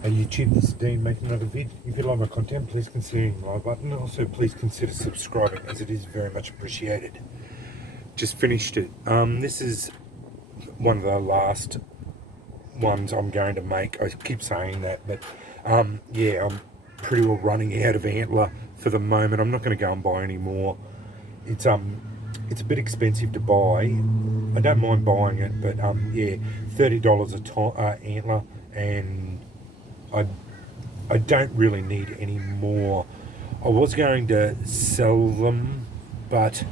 Hey YouTube, this is Dean making another vid. If you like my content, please consider hitting the like button, and also please consider subscribing, as it is very much appreciated. Just finished it. This is one of the last ones I'm going to make. I keep saying that, but yeah, I'm pretty well running out of antler for the moment. I'm not going to go and buy any more. It's a bit expensive to buy. I don't mind buying it, but yeah, $30 a antler, and I I don't really need any more. I was going to sell them, but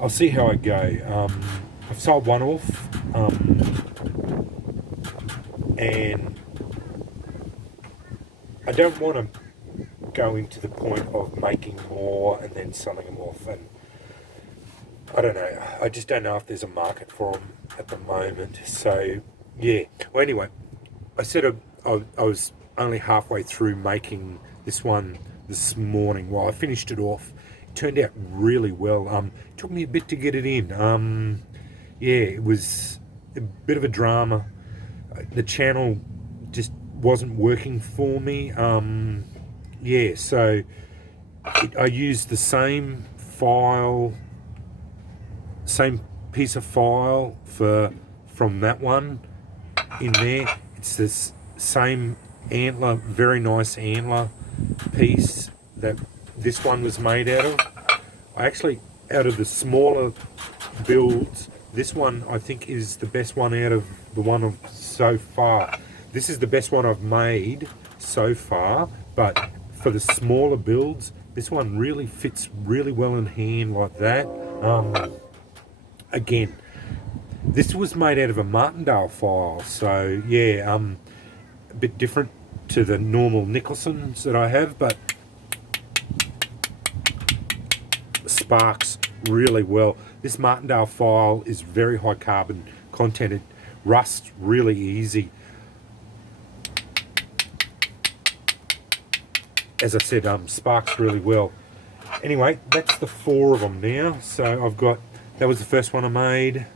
I'll see how I go. I've sold one off, and I don't want to go into the point of making more and then selling them off. And I don't know. I just don't know if there's a market for them at the moment. So yeah. Well, anyway, I said I was only halfway through making this one this morning. Well, I finished it off. It turned out really well. It took me a bit to get it in. Yeah, it was a bit of a drama. The channel just wasn't working for me. Yeah, so I used the same file, same piece of file from that one in there. It's this same antler, very nice antler piece that this one was made out of. I actually, out of the smaller builds, this one I think is the best one out of the one of so far. This is the best one I've made so far, but for the smaller builds, this one really fits really well in hand like that. Again, this was made out of a Martindale file, so yeah, a bit different to the normal Nicholsons that I have, but sparks really well. This Martindale file is very high carbon content. It rusts really easy. As I said, sparks really well. Anyway, that's the 4 of them now. So I've got, that was the first one I made.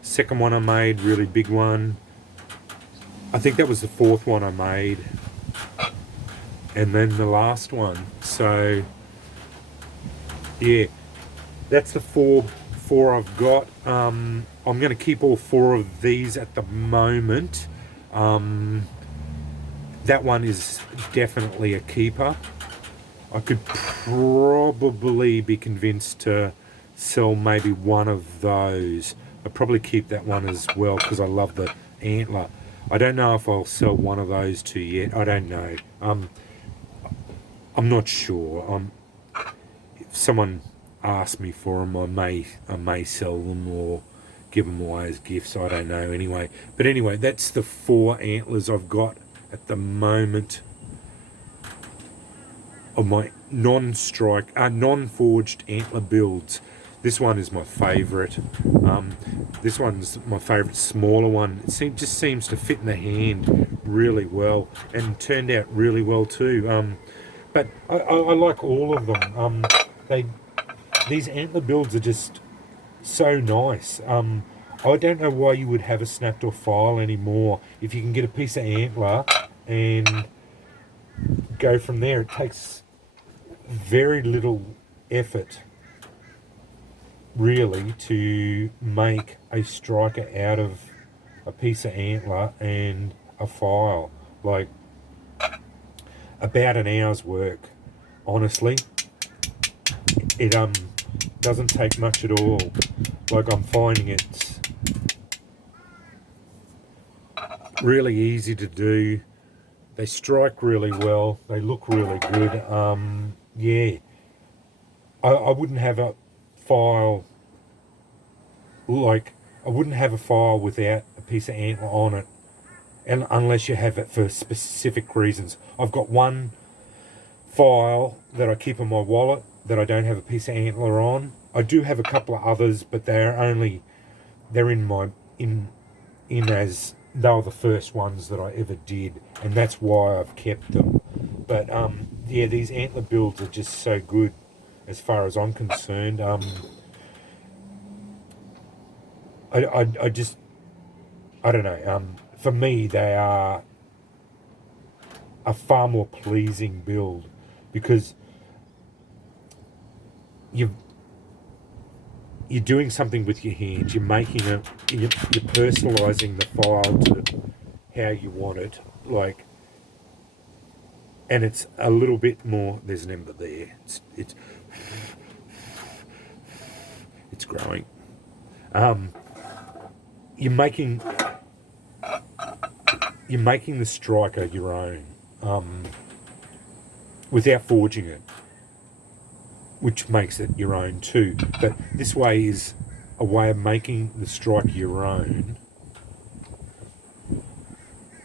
Second one I made, really big one. I think that was the 4th one I made. And then the last one. So yeah, that's the four I've got. I'm going to keep all 4 of these at the moment. That one is definitely a keeper. I could probably be convinced to sell maybe one of those. I'll probably keep that one as well because I love the antler. I don't know if I'll sell one of those 2 yet. I don't know. I'm not sure. If someone asks me for them, I may sell them or give them away as gifts. I don't know. Anyway, but anyway, that's the 4 antlers I've got at the moment of my non-forged antler builds. This one is my favourite. This one's my favourite smaller one. It just seems to fit in the hand really well and turned out really well too. But I like all of them. These antler builds are just so nice. I don't know why you would have a snapped off file anymore. If you can get a piece of antler and go from there, it takes very little effort really to make a striker out of a piece of antler and a file. Like about an hour's work, honestly. It doesn't take much at all. Like, I'm finding it's really easy to do. They strike really well. They look really good. Yeah, I wouldn't have a file like I wouldn't have a file without a piece of antler on it, and unless you have it for specific reasons. I've got one file that I keep in my wallet that I don't have a piece of antler on. I do have a couple of others, but they're in as they were the first ones that I ever did, and that's why I've kept them. But yeah, these antler builds are just so good as far as I'm concerned. I don't know. For me, they are a far more pleasing build, because you're doing something with your hands. You're making a, you're personalising the file to how you want it, like, and it's a little bit more. There's an ember there. It's growing. You're making the striker your own, without forging it, which makes it your own too. But this way is a way of making the striker your own,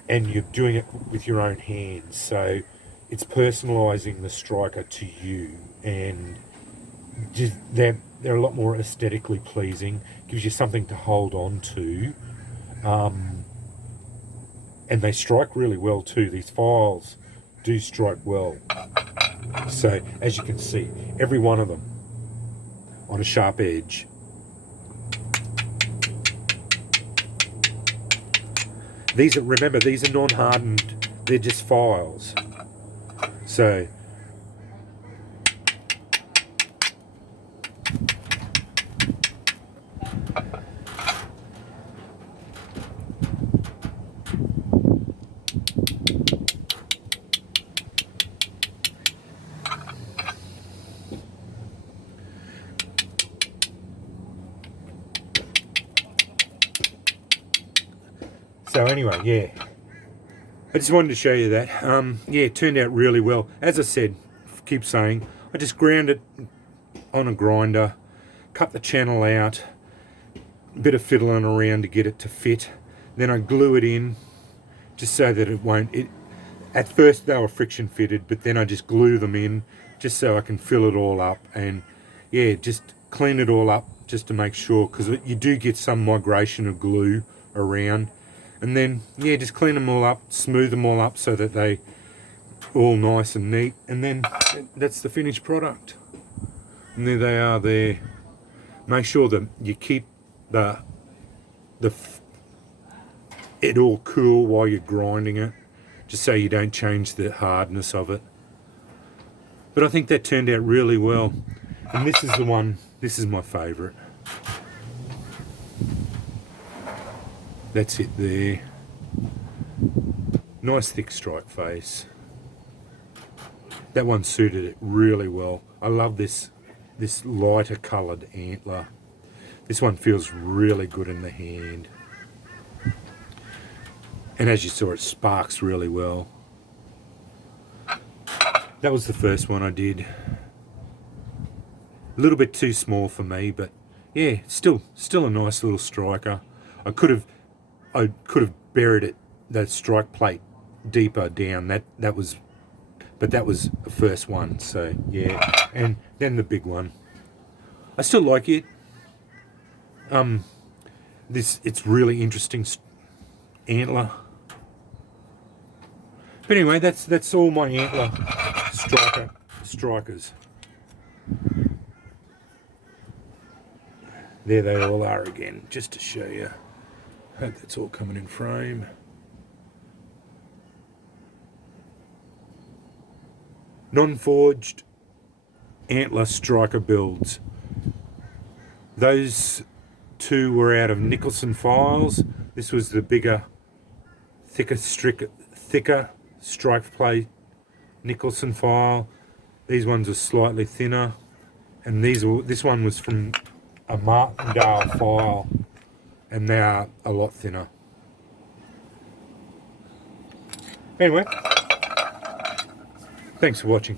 and you're doing it with your own hands. So it's personalising the striker to you, and just they're a lot more aesthetically pleasing. Gives you something to hold on to, and they strike really well too. These files do strike well. So as you can see, every one of them on a sharp edge. Remember, these are non-hardened. They're just files. So anyway, yeah, I just wanted to show you that. Yeah, it turned out really well. As I said, keep saying, I just ground it on a grinder, cut the channel out, a bit of fiddling around to get it to fit. Then I glue it in, just so that it won't. At first they were friction fitted, but then I just glue them in, just so I can fill it all up, and yeah, just clean it all up just to make sure, because you do get some migration of glue around. And then, yeah, just clean them all up, smooth them all up so that they all nice and neat. And then that's the finished product. And there they are there. Make sure that you keep it all cool while you're grinding it, just so you don't change the hardness of it. But I think that turned out really well. And this is the one, this is my favourite. That's it there. Nice thick strike face. That one suited it really well. I love this lighter coloured antler. This one feels really good in the hand. And as you saw, it sparks really well. That was the first one I did. A little bit too small for me, but yeah, still a nice little striker. I could have buried it, that strike plate, deeper down. That was the first one. So yeah, and then the big one. I still like it. It's really interesting antler. But anyway, that's all my antler strikers. There they all are again, just to show you. Hope that's all coming in frame. Non-forged antler striker builds. Those two were out of Nicholson files. This was the bigger, thicker strike plate Nicholson file. These ones are slightly thinner, and this one was from a Martindale file, and they are a lot thinner. Anyway, thanks for watching.